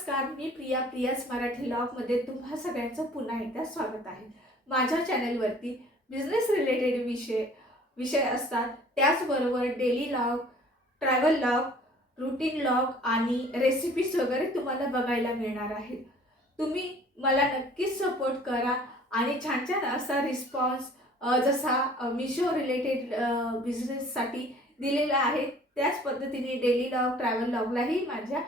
नमस्कार, मी प्रियाज मराठी ब्लॉगमध्ये तुम्हा सगळ्यांचं पुन्हा एकदा स्वागत आहे। माझ्या चॅनलवरती बिझनेस रिलेटेड विषय असतात, त्याचबरोबर daily blog, travel blog, routine blog आणि रेसिपीज वगैरे तुम्हाला बघायला मिळणार आहेत। तुम्ही मला नक्कीच सपोर्ट करा आणि छान छान असा रिस्पॉन्स जसा मिशो रिलेटेड बिझनेससाठी दिलेला आहे, त्याच पद्धतीने डेली ब्लॉग, ट्रॅव्हल ब्लॉगलाही माझ्या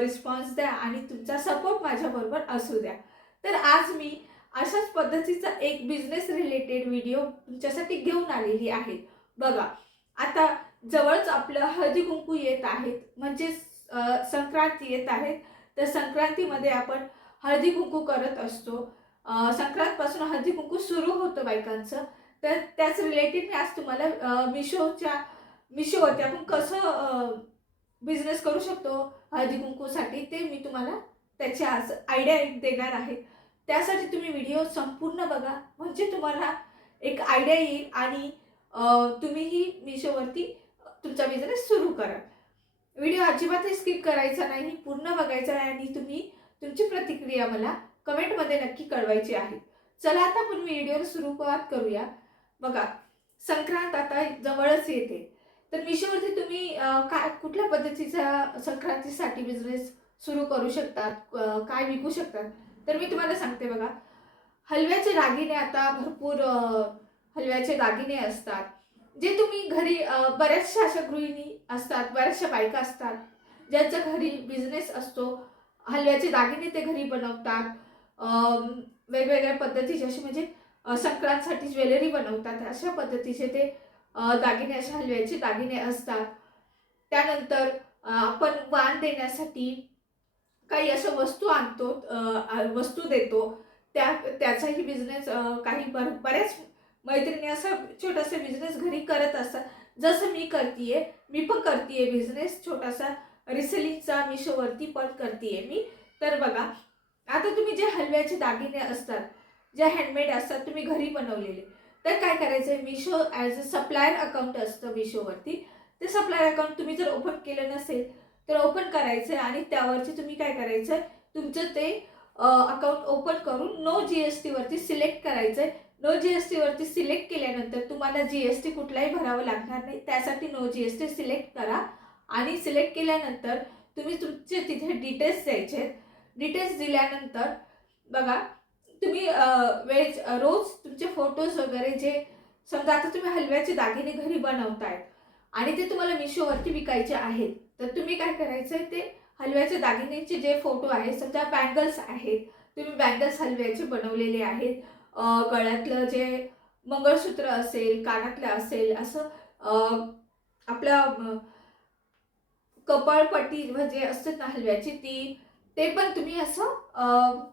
रिस्पॉन्स द्या आणि तुमचा सपोर्ट माझ्याबरोबर असू द्या। तर आज मी अशाच पद्धतीचा एक बिझनेस रिलेटेड व्हिडिओ तुमच्यासाठी घेऊन आलेली आहे। बघा, आता जवळच आपलं हळदी कुंकू येत आहेत, म्हणजे संक्रांती येत आहेत। तर संक्रांतीमध्ये आपण हळदी कुंकू करत असतो। संक्रांतपासून हळदी कुंकू सुरू होतं बायकांचं। तर त्याच रिलेटेड मी आज तुम्हाला मिशोवरती आपण कसं बिझनेस करू शकतो हळदी कुंकूसाठी, ते मी तुम्हाला त्याची आज आयडिया देणार आहे। त्यासाठी तुम्ही व्हिडिओ संपूर्ण बघा, म्हणजे तुम्हाला एक आयडिया येईल आणि तुम्हीही मिशोवरती तुमचा बिझनेस सुरू करा। व्हिडिओ अजिबातही स्किप करायचा नाही, पूर्ण बघायचा आहे आणि तुम्ही तुमची प्रतिक्रिया मला कमेंटमध्ये नक्की कळवायची आहे। चला आता आपण व्हिडिओ सुरुवात करूया। बघा, संक्रांत आता जवळच येते, तर मिशोवरती तुम्ही काय कुठल्या पद्धतीचा संक्रांतीसाठी बिझनेस सुरू करू शकतात, काय विकू शकतात, तर मी तुम्हाला सांगते। बघा, हलव्याचे दागिने आता भरपूर हलव्याचे दागिने असतात, जे तुम्ही घरी बऱ्याचशा अशा गृहिणी असतात, बऱ्याचशा बायका असतात ज्यांच्या घरी बिझनेस असतो। हलव्याचे दागिने ते घरी बनवतात, वेगवेगळ्या पद्धतीचे असे, म्हणजे संक्रांतसाठी ज्वेलरी बनवतात, अशा पद्धतीचे ते दागिने, अशा हलव्याचे दागिने असतात। त्यानंतर आपण वाण देण्यासाठी काही अशा वस्तू आणतो, वस्तू देतो, त्याचाही बिझनेस काही बऱ्याच मैत्रिणी असा छोटासा बिझनेस घरी करत असतात। जसं मी पण करतीये बिझनेस छोटासा रिसेलिंगचा, मिशोवरती पण करतीये मी। तर बघा, आता तुम्ही जे हलव्याचे दागिने असतात, जे हँडमेड असतात, तुम्ही घरी बनवलेले, तर काय करायचं आहे, Meesho as a supplier account असतं मिशोवरती। ते सप्लायर अकाउंट तुम्ही जर ओपन केलं नसेल तर ओपन करायचं आहे आणि त्यावरती तुम्ही काय करायचं आहे, तुमचं ते अकाउंट ओपन करून नो GST वरती सिलेक्ट करायचं आहे। नो GST वरती सिलेक्ट केल्यानंतर तुम्हाला GST कुठलाही भरावं लागणार नाही, त्यासाठी नो GST सिलेक्ट करा। आणि सिलेक्ट केल्यानंतर तुम्ही तुमचे तिथे डिटेल्स द्यायचे। डिटेल्स दिल्यानंतर बघा, तुम्ही रोज तुमचे फोटोज वगैरे, जे समजा आता तुम्ही हलव्याचे दागिने घरी बनवतायत आणि ते तुम्हाला मिशोवरती विकायचे आहेत, तर तुम्ही काय करायचं, ते हलव्याच्या दागिन्यांचे जे फोटो आहेत, समजा बँगल्स आहेत, तुम्ही बँगल्स हलव्याचे बनवलेले आहेत, गळ्यातलं जे मंगळसूत्र असेल, कानातलं असेल, असं आपलं कपाळपट्टी म्हणजे असते ना हलव्याची, ते पण तुम्ही असं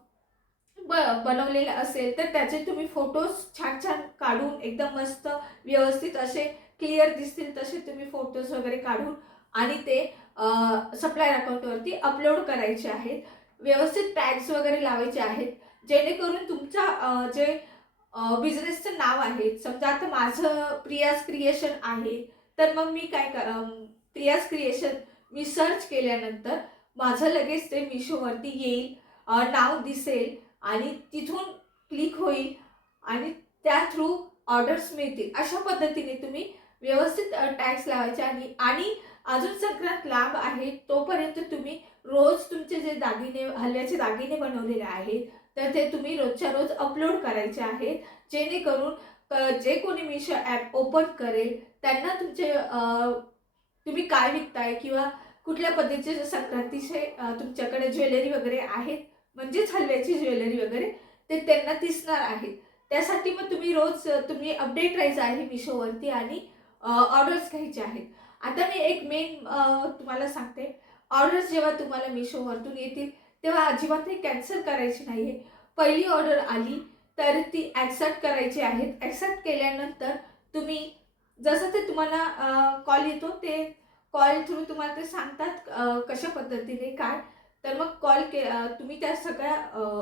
बनवलेलं असेल, तर त्याचे तुम्ही फोटोज छान छान काढून, एकदम मस्त व्यवस्थित असे क्लिअर दिसतील तसे तुम्ही फोटोज वगैरे काढून आणि ते सप्लायर अकाउंटवरती अपलोड करायचे आहेत। व्यवस्थित टॅग्स वगैरे लावायचे आहेत, जेणेकरून तुमचा जे बिझनेसचं नाव आहे, समजा आता माझं प्रियाज क्रिएशन आहे, तर मग मी प्रियाज क्रिएशन मी सर्च केल्यानंतर माझं लगेच ते मिशोवरती येईल, नाव दिसेल आणि तिथून क्लिक होईल आणि त्या थ्रू ऑर्डर्स मिळतील। अशा पद्धतीने तुम्ही व्यवस्थित टॅग्स लावायचे आणि अजून संक्रांत लांब आहे, तोपर्यंत तुम्ही रोज तुमचे जे दागिने, हलव्याचे दागिने बनवलेले आहेत, तर ते तुम्ही रोजच्या रोज अपलोड करायचे आहेत, जेणेकरून जे कोणी मिशो ॲप ओपन करेल त्यांना तुम्ही काय विकताय किंवा कुठल्या पद्धतीचे संक्रांतीचे तुमच्याकडे ज्वेलरी वगैरे आहेत, म्हणजेच हलव्याची ज्वेलरी वगैरे, ते त्यांना दिसणार आहे। त्यासाठी मग तुम्ही अपडेट राहायचं आहे मिशोवरती आणि ऑर्डर्स घ्यायचे आहेत। आता मी एक मेन तुम्हाला सांगते, ऑर्डर्स जेव्हा तुम्हाला मिशोवरतून येतील तेव्हा अजिबात कॅन्सल करायची नाही आहे। पहिली ऑर्डर आली तर ती ॲक्सेप्ट करायची आहे। ॲक्सेप्ट केल्यानंतर तुम्ही जसं ते तुम्हाला कॉल येतो, ते कॉल थ्रू तुम्हाला ते सांगतात कशा पद्धतीने काय, तर मग तुम्ही त्या सगळ्या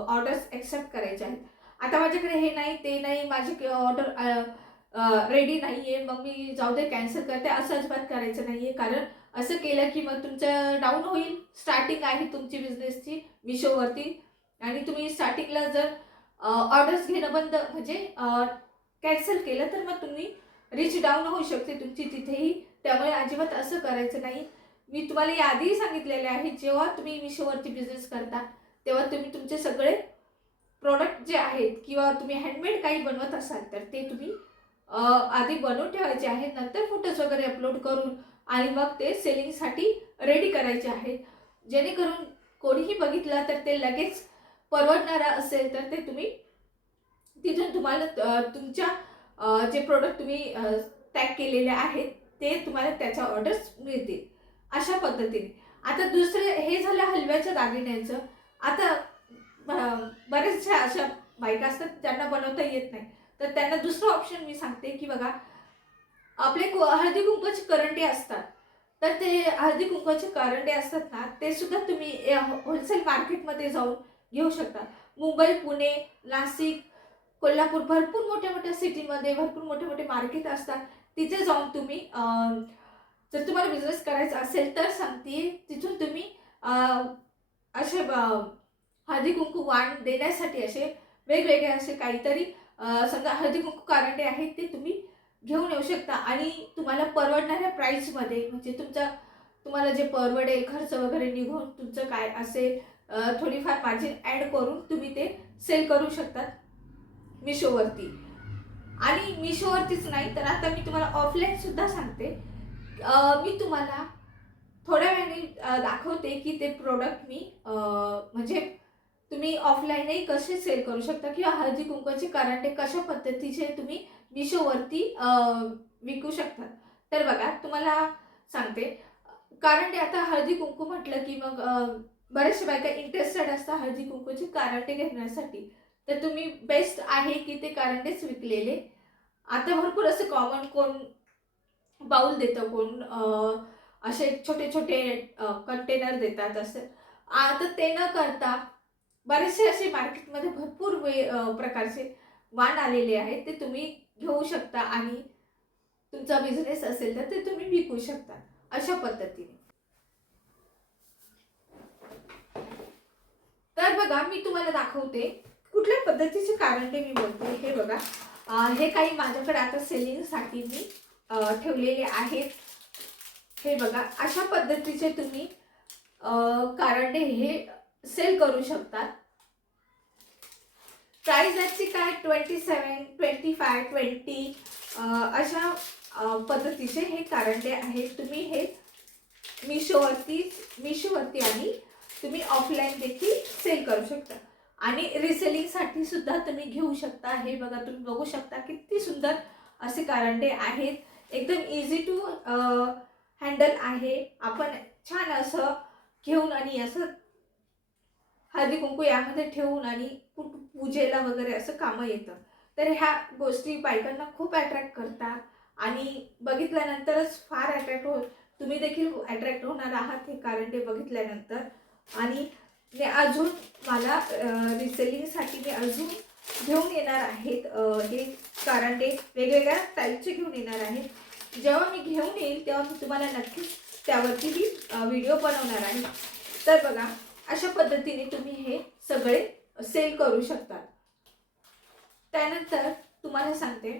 ऑर्डर्स ॲक्सेप्ट करायच्या आहेत। आता माझ्याकडे हे नाही, ते नाही, माझी ऑर्डर रेडी नाही आहे, मग मी जाऊ दे कॅन्सल करते, असं अजिबात करायचं नाही आहे। कारण असं केलं की मग तुमचं डाऊन होईल. स्टार्टिंग आहे तुमची बिझनेसची मिशोवरती आणि तुम्ही स्टार्टिंगला जर ऑर्डर्स घेणं बंद म्हणजे कॅन्सल केलं तर मग तुम्ही रीच डाऊन होऊ शकते तुमची तिथेही. त्यामुळे अजिबात असं करायचं नाही. मी तुम्हाला यादीही सांगितलेले आहे, जेव्हा तुम्ही मिशोवरती बिझनेस करता तेव्हा तुम्ही तुमचे सगळे प्रोडक्ट जे आहेत किंवा तुम्ही हँडमेड काही बनवत असाल तर ते तुम्ही आधी बनवून ठेवायचे आहेत, नंतर फोटोज वगैरे अपलोड करून आणि मग ते सेलिंगसाठी रेडी करायचे आहेत. जेणेकरून कोणीही बघितलं तर ते लगेच परवडणारा असेल तर ते तुम्ही तिथून तुम्हाला तुमच्या जे प्रोडक्ट तुम्ही टॅग केलेले आहेत ते तुम्हाला त्याच्या ऑर्डर्स मिळतील अशा पद्धतीने. आता दुसरे हे झालं हलव्याच्या दागिन्यांचं. आता बऱ्याचशा अशा बायका असतात ज्यांना बनवता येत नाही, तर त्यांना दुसरं ऑप्शन मी सांगते की बघा, आपले हळदी कुंकवाचे करंडे असतात, तर ते हळदी कुंकवाचे करंडे असतात ना, ते सुद्धा तुम्ही होलसेल मार्केटमध्ये जाऊन घेऊ शकता. मुंबई, पुणे, नाशिक, कोल्हापूर भरपूर मोठ्या मोठ्या सिटीमध्ये भरपूर मोठे मोठे मार्केट असतात. तिथे जाऊन तुम्ही जर तुम्हाला बिझनेस करायचा असेल तर सांगते, तिथून तुम्ही असे हळदी कुंकू वाण देण्यासाठी असे वेगवेगळे असे काहीतरी समजा हळदी कुंकू कारंडे आहेत ते तुम्ही घेऊन येऊ शकता आणि तुम्हाला परवडणाऱ्या प्राईसमध्ये म्हणजे तुम्हाला जे परवडेल खर्च वगैरे निघून तुमचं काय असेल थोडीफार मार्जिन ॲड करून तुम्ही ते सेल करू शकतात मिशोवरती. आणि मिशोवरतीच नाही तर आता मी तुम्हाला ऑफलाईन सुद्धा सांगते. मी तुम्हाला थोड्या वेळाने दाखवते की ते प्रोडक्ट मी म्हणजे तुम्ही ऑफलाईनही कसे सेल करू शकता किंवा हळदी कुंकवाचे करंडे कशा पद्धतीचे तुम्ही मिशोवरती विकू शकता. तर बघा तुम्हाला सांगते, करंडे आता हळदी कुंकू म्हटलं की मग बऱ्याचशा बायका इंटरेस्टेड असतात हळदी कुंकूचे करंडे घेण्यासाठी. तर तुम्ही बेस्ट आहे की ते करंडेच विकलेले. आता भरपूर असे कॉमन कोण बाउल देतं, कोण असे छोटे छोटे कंटेनर देतात असं. आता ते न करता बरेचसे असे मार्केटमध्ये भरपूर प्रकारचे वाण आलेले आहेत, ते तुम्ही घेऊ शकता आणि तुमचा बिझनेस असेल तर ते तुम्ही विकू शकता अशा पद्धतीने. तर बघा मी तुम्हाला दाखवते कुठल्या पद्धतीचे कारंडे मी बोलते. हे बघा, हे काही माझ्याकडे आता सेलिंगसाठी मी ठेवलेले आहेत. हे बघा, अशा पद्धतीचे तुम्ही कारंडे हे सेल करू शकतात. प्राइस याची काय 27, 25, 20 अशा पद्धतीचे हे कारंडे आहेत. तुम्ही हे मिशोवरती आणि तुम्ही ऑफलाईन देखील सेल करू शकता आणि रिसेलिंगसाठी सुद्धा तुम्ही घेऊ शकता. हे बघा, तुम्ही बघू शकता किती सुंदर असे कारंडे आहेत. एकदम इझी टू हँडल आहे. आपण छान असं घेऊन आणि असं हळदी कुंकू यामध्ये ठेवून आणि पूजेला वगैरे असं कामं येतं. तर ह्या गोष्टी बायकांना खूप अट्रॅक्ट करतात आणि बघितल्यानंतरच फार अट्रॅक्ट तुम्ही देखील अट्रॅक्ट होणार आहात हे कारंडे बघितल्यानंतर. आणि अजून मला रिसेलिंगसाठी मी अजून घेऊन येणार आहेत हे कारंडे वेगवेगळ्या टाईपचे घेऊन येणार आहेत. जेव्हा मी घेऊन येईल तेव्हा मी तुम्हाला नक्कीच त्यावरतीही व्हिडिओ बनवणार आहे. तर बघा, अशा पद्धतीने तुम्ही हे सगळे सेल करू शकता. त्यानंतर तुम्हाला सांगते,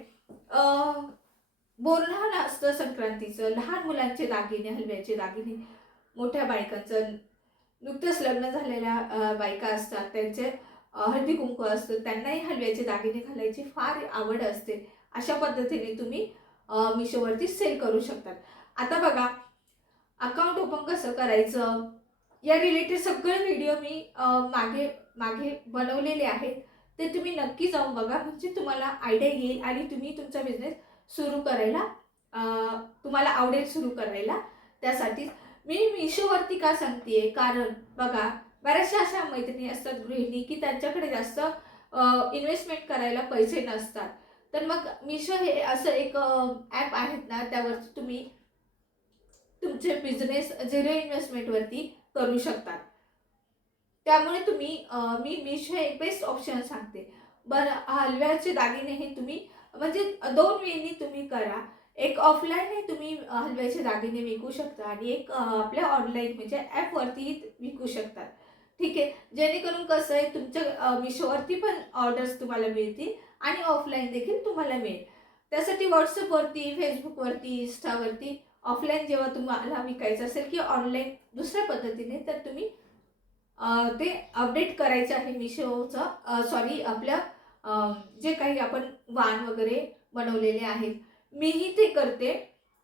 बोरन्हाण असतं संक्रांतीचं, लहान मुलांचे दागिने, हलव्याचे दागिने, मोठ्या बायकांचं नुकतंच लग्न झालेल्या बायका असतात त्यांचे हळदी कुंकू असतं, त्यांनाही हलव्याचे दागिने घालायची फार आवड असते. अशा पद्धतीने तुम्ही मिशोवरती सेल करू शकतात. आता बघा, अकाउंट ओपन कसं करायचं या रिलेटेड सगळे व्हिडिओ मी मागे बनवलेले आहेत. ते तुम्ही नक्की जाऊन बघा, म्हणजे तुम्हाला आयडिया येईल आणि तुम्ही तुमचा बिझनेस सुरू करायला तुम्हाला आवडेल सुरू करायला. त्यासाठी मी मिशोवरती का सांगते, कारण बघा बऱ्याचशा अशा मैत्रिणी असतात गृहिणी की त्यांच्याकडे जास्त इन्व्हेस्टमेंट करायला पैसे नसतात. तर मग मिशो हे असं एक ॲप आहेत ना, त्यावरती तुम्ही तुमचे बिझनेस झिरो इन्व्हेस्टमेंटवरती करू शकतात. त्यामुळे तुम्ही मी मिशो एक बेस्ट ऑप्शन सांगते. बरं, हलव्याचे दागिने हे तुम्ही म्हणजे 2 वेळी तुम्ही करा. एक ऑफलाईन आहे, तुम्ही हलव्याचे दागिने विकू शकता आणि एक आपल्या ऑनलाईन म्हणजे ॲपवरतीही विकू शकतात. ठीक आहे, जेणेकरून कसं आहे तुमच्या मिशोवरती पण ऑर्डर्स तुम्हाला मिळतील आणि ऑफलाईन देखील तुम्हाला मिळेल. त्यासाठी व्हॉट्सअपवरती, फेसबुकवरती, इन्स्टावरती ऑफलाईन जेव्हा तुम्हाला विकायचं असेल किंवा ऑनलाईन दुसऱ्या पद्धतीने, तर तुम्ही ते अपडेट करायचं आहे मिशोचं. सॉरी, आपल्या जे काही आपण वाण वगैरे बनवलेले आहेत, मीही ते करते.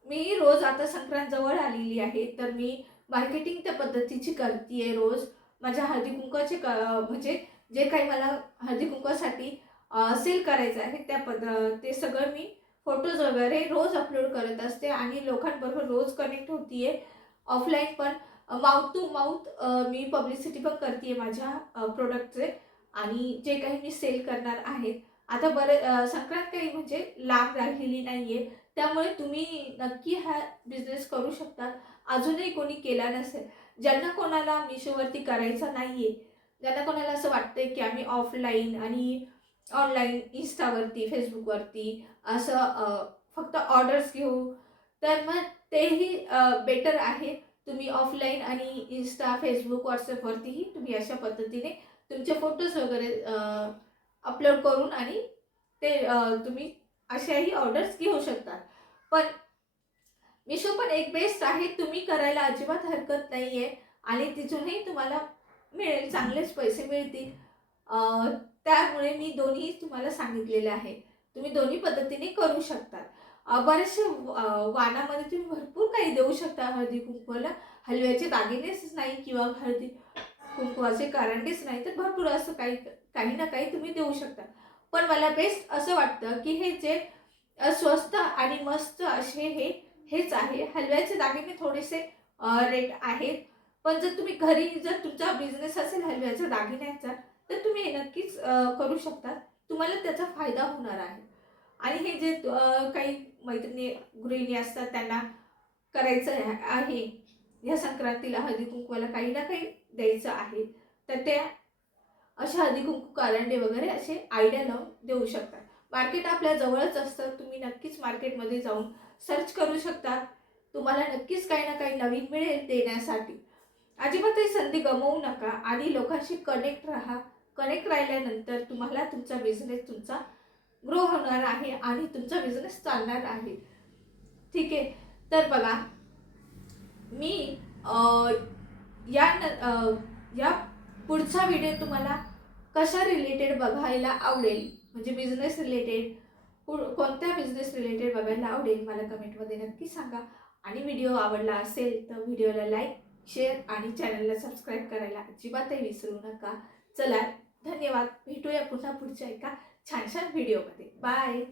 मीही रोज, आता संक्रांत जवळ आलेली आहे तर मी मार्केटिंग त्या पद्धतीची करते रोज. माझ्या हळदी कुंकवाचे म्हणजे जे काही मला हळदी कुंकवासाठी सेल करायचं आहे ते सगळं मी फोटोज वगैरे रोज अपलोड करत असते आणि लोकांबरोबर रोज कनेक्ट होतीये. ऑफलाईन पण माउथ टू माउथ मी पब्लिसिटी पण करते माझ्या प्रोडक्टचे आणि जे काही मी सेल करणार आहे. आता संक्रांत काही म्हणजे लांब राहिलेली नाही आहे, त्यामुळे तुम्ही नक्की हा बिझनेस करू शकता. अजूनही कोणी केला नसेल, ज्यांना कोणाला मिशोवरती करायचं नाही आहे, ज्यांना कोणाला असं वाटतंय की आम्ही ऑफलाईन आणि ऑनलाईन इन्स्टावरती, फेसबुकवरती असं फक्त ऑर्डर्स घेऊ, तर मग तेही बेटर आहे. तुम्ही ऑफलाईन आणि इन्स्टा, फेसबुक, व्हॉट्सअपवरतीही तुम्ही अशा पद्धतीने तुमचे फोटोज वगैरे अपलोड करून आणि ते तुम्ही अशाही ऑर्डर्स घेऊ शकता. पण मिशो पण एक बेस्ट आहे, तुम्ही करायला अजिबात हरकत नाही आहे आणि तिथूनही तुम्हाला मिळेल, चांगलेच पैसे मिळतील. त्यामुळे मी दोन्ही तुम्हाला सांगितलेले आहे. तुम्ही दोन्ही पद्धतीने करू शकता. बरेचसे वाणामध्ये तुम्ही भरपूर काही देऊ शकता हळदी कुंकवाला. हलव्याचे दागिनेच नाही किंवा हळदी कुंकवाचे करंडेच नाही, तर भरपूर असं काही काही ना काही तुम्ही देऊ शकता. पण मला बेस्ट असं वाटतं की हे जे स्वस्त आणि मस्त असे हेच आहे. हलव्याचे दागिने थोडेसे रेट आहेत, पण जर तुम्ही घरी जर तुमचा बिझनेस असेल हलव्याच्या दागिन्यांचा, तर तुम्ही हे नक्कीच करू शकता. तुम्हाला त्याचा फायदा होणार आहे. आणि हे जे काही मैत्रिणी, गृहिणी असतात त्यांना करायचं आहे, ह्या संक्रांतीला हळदी कुंकवाला काही ना काही द्यायचं आहे, तर त्या अशा हळदी कुंकू करंडे वगैरे असे आयडिया लावून देऊ शकतात. मार्केट आपल्या जवळच असतं, तुम्ही नक्कीच मार्केटमध्ये जाऊन सर्च करू शकता. तुम्हाला नक्कीच काही ना काही नवीन मिळेल देण्यासाठी. अजिबात ही संधी गमावू नका आणि लोकांशी कनेक्ट राहा. कनेक्ट राहिल्यानंतर तुम्हाला तुमचा बिझनेस ग्रो होणार आहे आणि तुमचा बिझनेस चालणार आहे. ठीक आहे, तर बघा, मी अ, या या पुढचा व्हिडिओ तुम्हाला कशा रिलेटेड बघायला आवडेल, म्हणजे बिझनेस रिलेटेड, कोणत्या बिझनेस रिलेटेड बघायला आवडेल, मला कमेंटमध्ये नक्की सांगा. आणि व्हिडिओ आवडला असेल तर व्हिडिओला लाईक, शेअर आणि चॅनलला सबस्क्राईब करायला अजिबातही विसरू नका. चला, धन्यवाद. भेटूया पुन्हा पुढच्या एका छानशा व्हिडिओमध्ये. बाय.